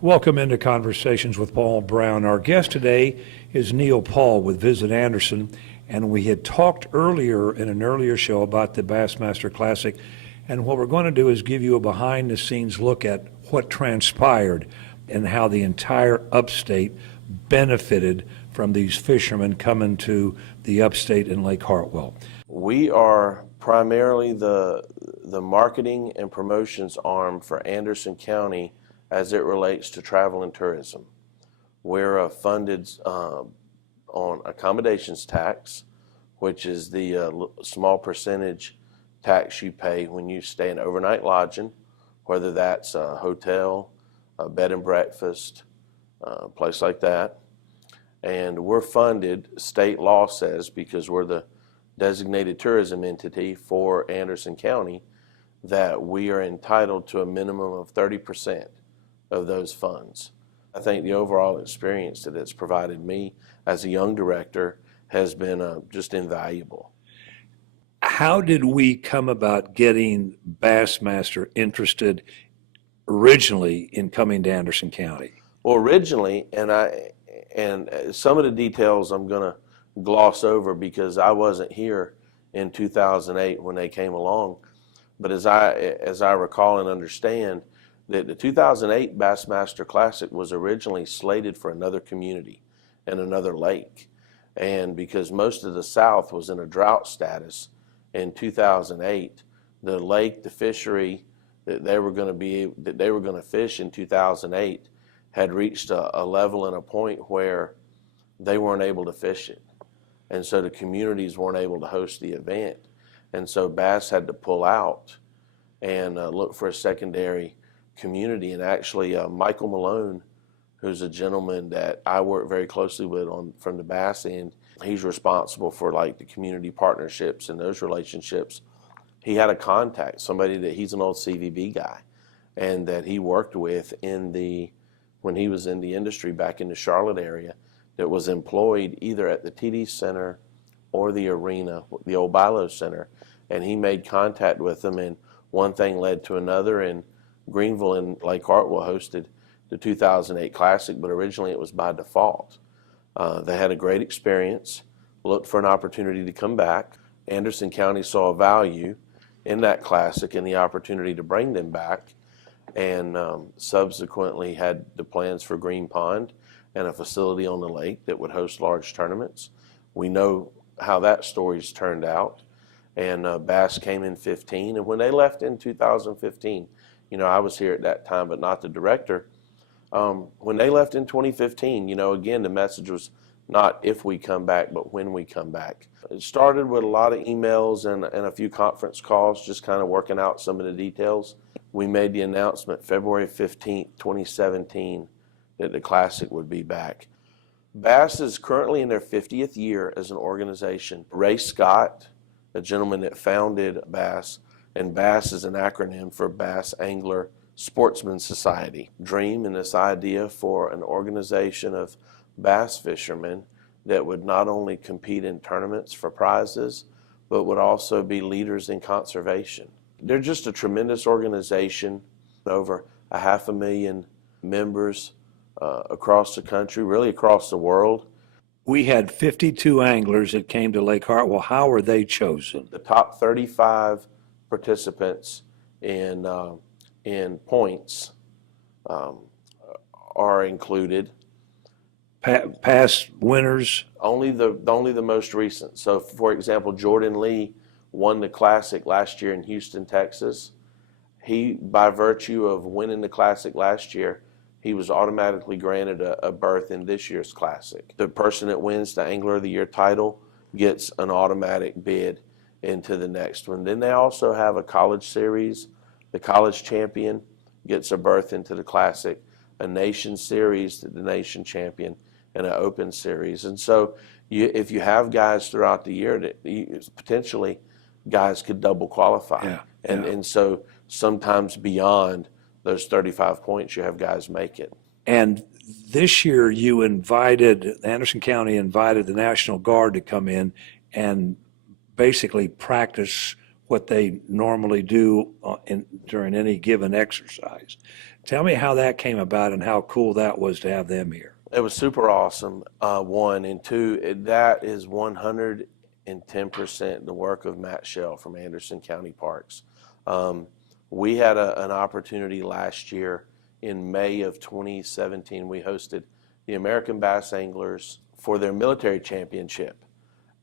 Welcome into Conversations with Paul Brown. Our guest today is Neil Paul with Visit Anderson, and we had talked earlier in an earlier show about the Bassmaster Classic, and what we're going to do is give you a behind-the-scenes look at what transpired and how the entire upstate benefited from these fishermen coming to the upstate in Lake Hartwell. We are primarily the marketing and promotions arm for Anderson County as it relates to travel and tourism. We're funded on accommodations tax, which is the small percentage tax you pay when you stay in overnight lodging, whether that's a hotel, a bed and breakfast, a place like that. And we're funded, state law says, because we're the designated tourism entity for Anderson County, that we are entitled to a minimum of 30% of those funds. I think the overall experience that it's provided me as a young director has been just invaluable. How did we come about getting Bassmaster interested originally in coming to Anderson County? Well, originally, and some of the details I'm going to gloss over because I wasn't here in 2008 when they came along, but as I recall and understand, that the 2008 Bassmaster Classic was originally slated for another community and another lake. And because most of the South was in a drought status in 2008, the lake, the fishery that they were going to fish in 2008 had reached a level and a point where they weren't able to fish it. And so the communities weren't able to host the event. And so Bass had to pull out and look for a secondary community. And actually Michael Malone, who's a gentleman that I work very closely with from the Bass end, he's responsible for like the community partnerships and those relationships. He had a contact, somebody that he's an old CVB guy and that he worked with when he was in the industry back in the Charlotte area, that was employed either at the TD Center or the arena, the old Bilo Center, and he made contact with them, and one thing led to another, and Greenville and Lake Hartwell hosted the 2008 Classic, but originally it was by default. They had a great experience, looked for an opportunity to come back. Anderson County saw a value in that Classic and the opportunity to bring them back, and subsequently had the plans for Green Pond and a facility on the lake that would host large tournaments. We know how that story's turned out, and Bass came in 15, and when they left in 2015, I was here at that time, but not the director. When they left in 2015, again, the message was not if we come back, but when we come back. It started with a lot of emails and a few conference calls, just kind of working out some of the details. We made the announcement February 15th, 2017, that the Classic would be back. Bass is currently in their 50th year as an organization. Ray Scott, the gentleman that founded Bass, and Bass is an acronym for Bass Angler Sportsman Society. Dream and this idea for an organization of bass fishermen that would not only compete in tournaments for prizes, but would also be leaders in conservation. They're just a tremendous organization, over 500,000 members across the country, really across the world. We had 52 anglers that came to Lake Hartwell. How were they chosen? The top 35 participants in points are included. Past winners? Only the most recent. So, for example, Jordan Lee won the Classic last year in Houston, Texas. He, by virtue of winning the Classic last year, he was automatically granted a berth in this year's Classic. The person that wins the Angler of the Year title gets an automatic bid into the next one. Then they also have a college series. The college champion gets a berth into the Classic, a nation series, the nation champion, and an open series. And so if you have guys throughout the year, that potentially guys could double qualify. Yeah, and so sometimes beyond those 35 points, you have guys make it. And this year Anderson County invited the National Guard to come in and basically practice what they normally do during any given exercise. Tell me how that came about and how cool that was to have them here. It was super awesome, one. And two, that is 110% the work of Matt Shell from Anderson County Parks. We had an opportunity last year in May of 2017. We hosted the American Bass Anglers for their military championship.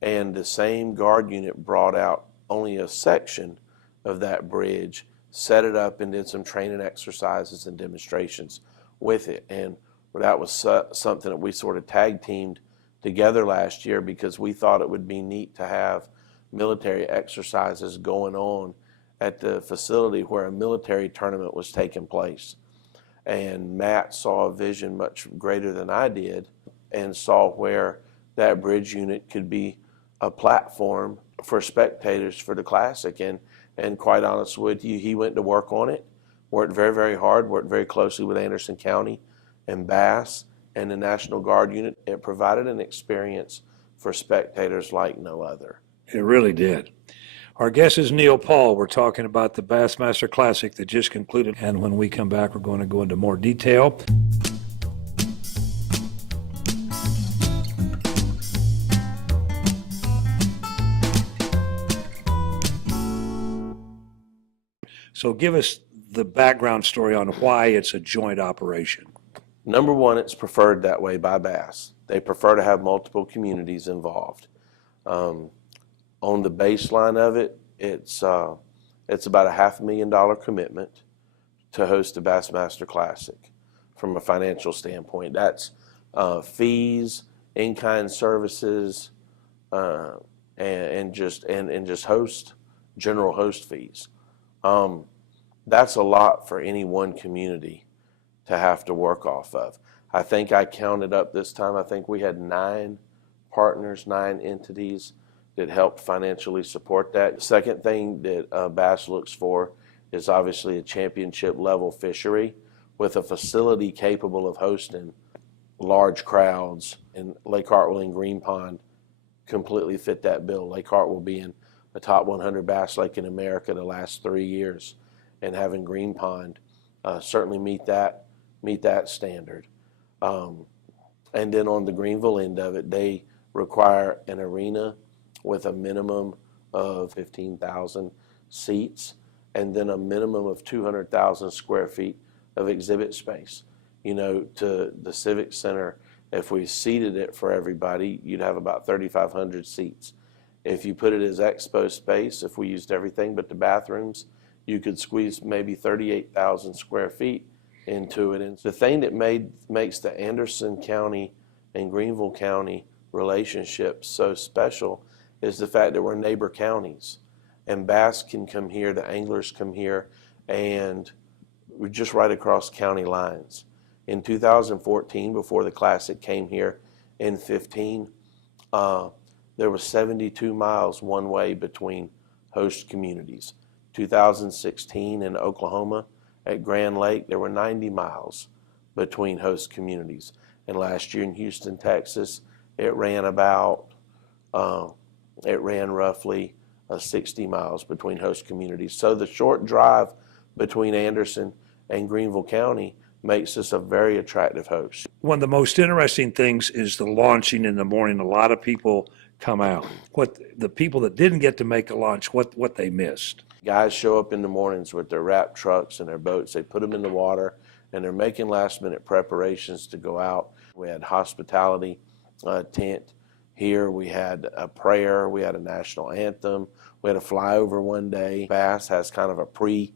And the same guard unit brought out only a section of that bridge, set it up, and did some training exercises and demonstrations with it. And that was something that we sort of tag teamed together last year because we thought it would be neat to have military exercises going on at the facility where a military tournament was taking place. And Matt saw a vision much greater than I did and saw where that bridge unit could be a platform for spectators for the Classic. And quite honest with you, he went to work on it, worked very, very hard, worked very closely with Anderson County and Bass and the National Guard unit. It provided an experience for spectators like no other. It really did. Our guest is Neil Paul. We're talking about the Bassmaster Classic that just concluded, and when we come back, we're going to go into more detail. So give us the background story on why it's a joint operation. Number one, it's preferred that way by Bass. They prefer to have multiple communities involved. On the baseline of it, it's about a $500,000 commitment to host the Bassmaster Classic from a financial standpoint. That's fees, in-kind services, and just general host fees. That's a lot for any one community to have to work off of. I think I counted up this time, I think we had 9 partners, 9 entities that helped financially support that. The second thing that Bass looks for is obviously a championship level fishery with a facility capable of hosting large crowds. And Lake Hartwell and Green Pond completely fit that bill. Lake Hartwell being a top 100 bass lake in America the last 3 years, and having Green Pond certainly meet that standard. And then on the Greenville end of it, they require an arena with a minimum of 15,000 seats, and then a minimum of 200,000 square feet of exhibit space. You know, to the Civic Center, if we seated it for everybody, you'd have about 3,500 seats. If you put it as expo space, if we used everything but the bathrooms, you could squeeze maybe 38,000 square feet into it. And the thing that makes the Anderson County and Greenville County relationship so special is the fact that we're neighbor counties. And Bass can come here, the anglers come here, and we're just right across county lines. In 2014, before the Classic came here in 15, there was 72 miles one way between host communities. 2016 in Oklahoma at Grand Lake, there were 90 miles between host communities. And last year in Houston, Texas, it ran roughly 60 miles between host communities. So the short drive between Anderson and Greenville County makes us a very attractive host. One of the most interesting things is the launching in the morning. A lot of people come out. What the people that didn't get to make a launch, what they missed. Guys show up in the mornings with their wrap trucks and their boats. They put them in the water, and they're making last-minute preparations to go out. We had hospitality tent here. We had a prayer. We had a national anthem. We had a flyover one day. Bass has kind of a pre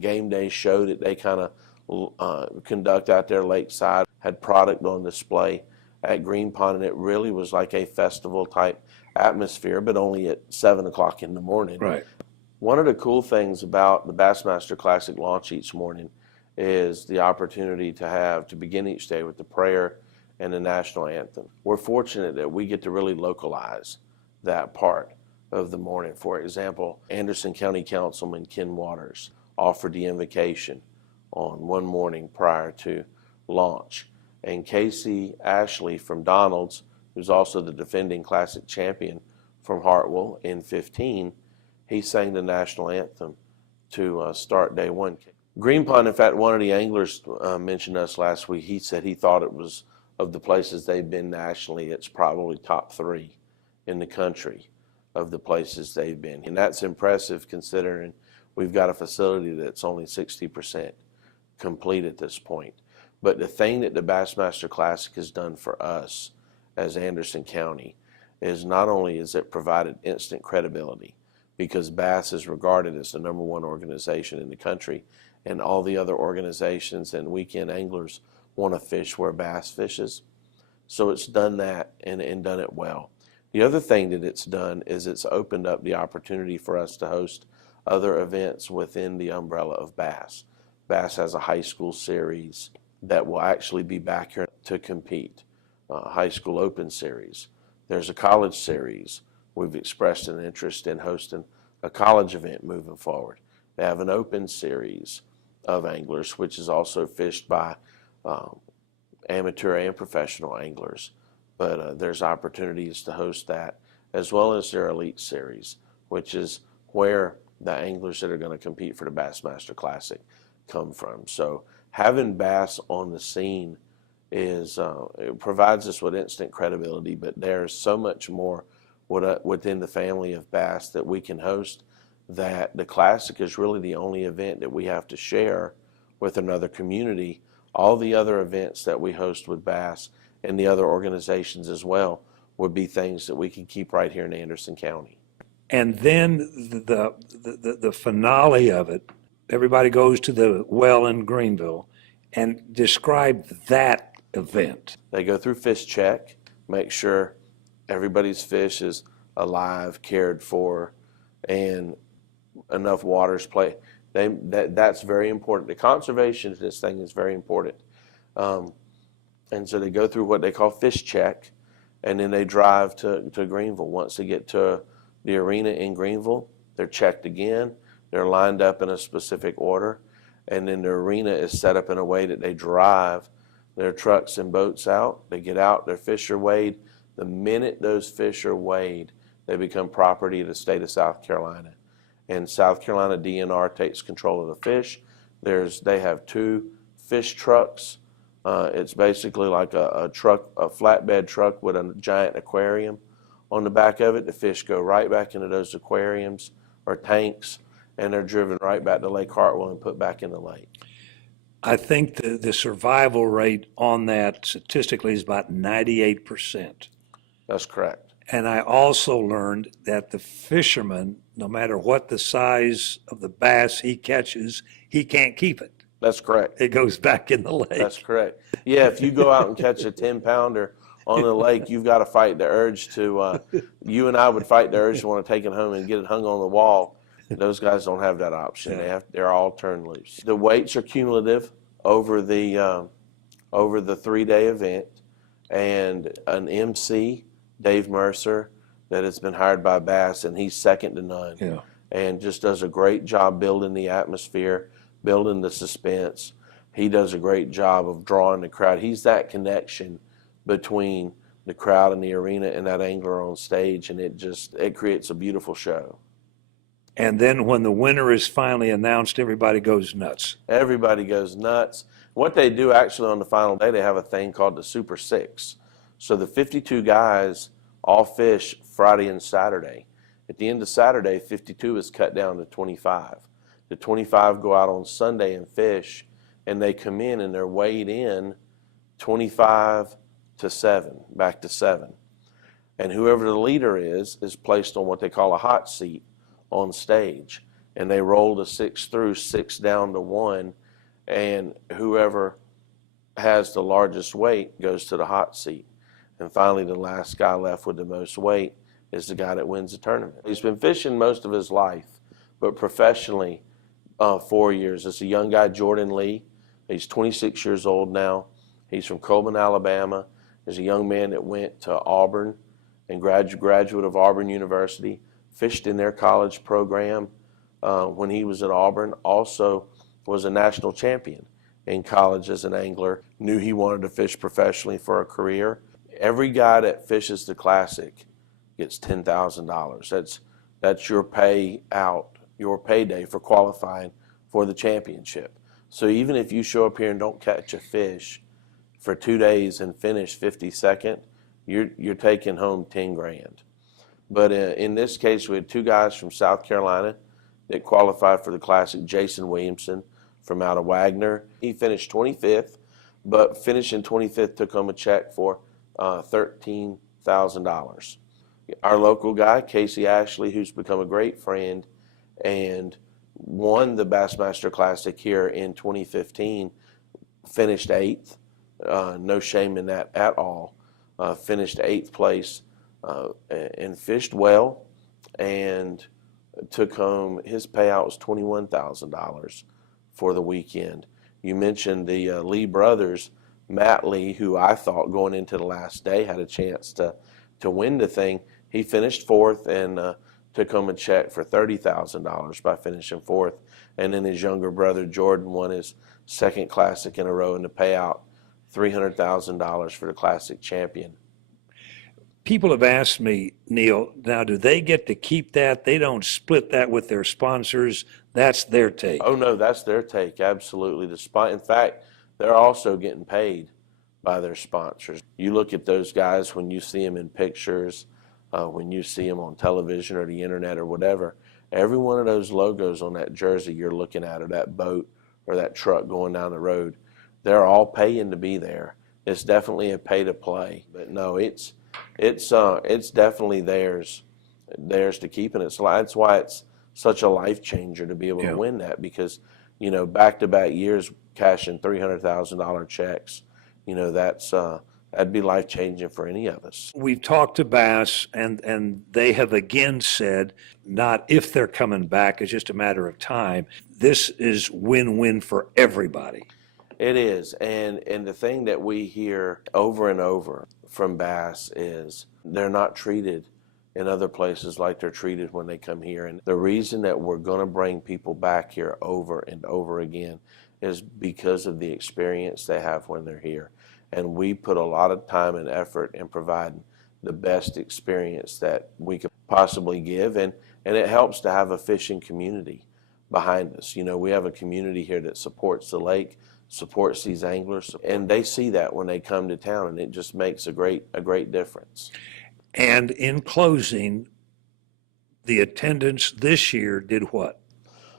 game day show that they kind of conduct out there lakeside. Had product on display at Green Pond, and it really was like a festival type atmosphere, but only at 7 o'clock in the morning. Right. One of the cool things about the Bassmaster Classic launch each morning is the opportunity to begin each day with the prayer and the national anthem. We're fortunate that we get to really localize that part of the morning. For example, Anderson County Councilman Ken Waters offered the invocation on one morning prior to launch. And Casey Ashley from Donald's, who's also the defending Classic champion from Hartwell in 15, he sang the national anthem to start day one. Green Pond, in fact, one of the anglers mentioned us last week. He said he thought it was, of the places they've been nationally, it's probably top 3 in the country of the places they've been. And that's impressive considering we've got a facility that's only 60% complete at this point. But the thing that the Bassmaster Classic has done for us as Anderson County is not only has it provided instant credibility, because Bass is regarded as the #1 organization in the country, and all the other organizations and weekend anglers want to fish where Bass fishes. So it's done that and done it well. The other thing that it's done is it's opened up the opportunity for us to host other events within the umbrella of Bass. Bass has a high school series that will actually be back here to compete, high school open series. There's a college series. We've expressed an interest in hosting a college event moving forward. They have an open series of anglers, which is also fished by amateur and professional anglers. But there's opportunities to host that, as well as their elite series, which is where the anglers that are going to compete for the Bassmaster Classic come from. So having Bass on the scene is it provides us with instant credibility, but there's so much more within the family of Bass that we can host, that the Classic is really the only event that we have to share with another community. All the other events that we host with Bass and the other organizations as well would be things that we can keep right here in Anderson County. And then the finale of it, everybody goes to the well in Greenville, and describe that event. They go through fish check, make sure everybody's fish is alive, cared for, and enough water's play. That's very important. The conservation of this thing is very important. And so they go through what they call fish check, and then they drive to Greenville. Once they get to the arena in Greenville, they're checked again. They're lined up in a specific order, and then the arena is set up in a way that they drive their trucks and boats out. They get out, their fish are weighed. The minute those fish are weighed, they become property of the state of South Carolina. And South Carolina DNR takes control of the fish. They have 2 fish trucks. It's basically like a flatbed truck with a giant aquarium on the back of it. The fish go right back into those aquariums or tanks, and they're driven right back to Lake Hartwell and put back in the lake. I think the survival rate on that statistically is about 98%. That's correct. And I also learned that the fisherman, no matter what the size of the bass he catches, he can't keep it. That's correct. It goes back in the lake. That's correct. Yeah, if you go out and catch a 10-pounder on the lake, you've got to fight the urge to, you and I would fight the urge to want to take it home and get it hung on the wall. Those guys don't have that option. They're all turned loose. The weights are cumulative over the 3-day event, and an MC, Dave Mercer, that has been hired by Bass, and he's second to none. Yeah. And just does a great job building the atmosphere, building the suspense. He does a great job of drawing the crowd. He's that connection between the crowd and the arena and that angler on stage, and it creates a beautiful show. And then when the winner is finally announced, everybody goes nuts. Everybody goes nuts. What they do actually on the final day, they have a thing called the Super Six. So the 52 guys all fish Friday and Saturday. At the end of Saturday, 52 is cut down to 25. The 25 go out on Sunday and fish, and they come in and they're weighed in 25 to 7, back to 7. And whoever the leader is placed on what they call a hot seat on stage. And they roll the 6 through, 6 down to 1, and whoever has the largest weight goes to the hot seat. And finally, the last guy left with the most weight is the guy that wins the tournament. He's been fishing most of his life, but professionally, 4 years. It's a young guy, Jordan Lee. He's 26 years old now. He's from Coleman, Alabama. He's a young man that went to Auburn and graduate of Auburn University, fished in their college program when he was at Auburn, also was a national champion in college as an angler, knew he wanted to fish professionally for a career. Every guy that fishes the Classic gets $10,000. That's your payout, your payday for qualifying for the championship. So even if you show up here and don't catch a fish for 2 days and finish 52nd, you're taking home 10 grand. But in this case, we had two guys from South Carolina that qualified for the Classic. Jason Williamson from out of Wagner. He finished 25th, but finishing 25th took home a check for $13,000. Our local guy, Casey Ashley, who's become a great friend and won the Bassmaster Classic here in 2015, finished 8th. No shame in that at all. Finished 8th place and fished well, and took home, his payout was $21,000 for the weekend. You mentioned the Lee brothers. Matt Lee, who I thought going into the last day had a chance to win the thing, he finished 4th and took home a check for $30,000 by finishing 4th. And then his younger brother Jordan won his 2nd Classic in a row, and the payout $300,000 for the Classic champion. People have asked me, Neil, now do they get to keep that? They don't split that with their sponsors. That's their take. Oh no, that's their take. Absolutely. In fact, they're also getting paid by their sponsors. You look at those guys when you see them in pictures, when you see them on television or the internet or whatever. Every one of those logos on that jersey you're looking at, or that boat or that truck going down the road, they're all paying to be there. It's definitely a pay to play. But no, it's definitely theirs to keep, and that's why it's such a life changer to be able to win that, because back-to-back years cashing $300,000 checks, that'd be life changing for any of us. We've talked to Bass, and they have again said not if they're coming back, it's just a matter of time. This is win-win for everybody. It is, and the thing that we hear over and over from Bass is they're not treated in other places like they're treated when they come here. And the reason that we're going to bring people back here over and over again is because of the experience they have when they're here. And we put a lot of time and effort in providing the best experience that we could possibly give, and it helps to have a fishing community behind us. We have a community here that supports the lake, supports these anglers, and they see that when they come to town, and it just makes a great difference. And in closing, the attendance this year did what?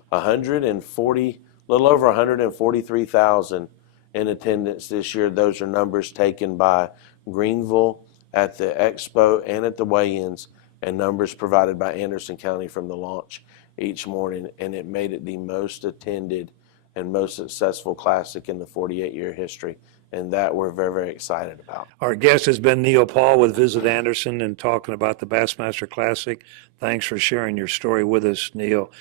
140, a little over 143,000 in attendance this year. Those are numbers taken by Greenville at the expo and at the weigh-ins, and numbers provided by Anderson County from the launch each morning, and it made it the most attended and most successful Classic in the 48-year history, and that we're very, very excited about. Our guest has been Neil Paul with Visit Anderson and talking about the Bassmaster Classic. Thanks for sharing your story with us, Neil,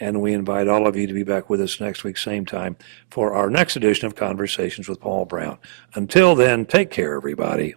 and we invite all of you to be back with us next week, same time, for our next edition of Conversations with Paul Brown. Until then, take care, everybody.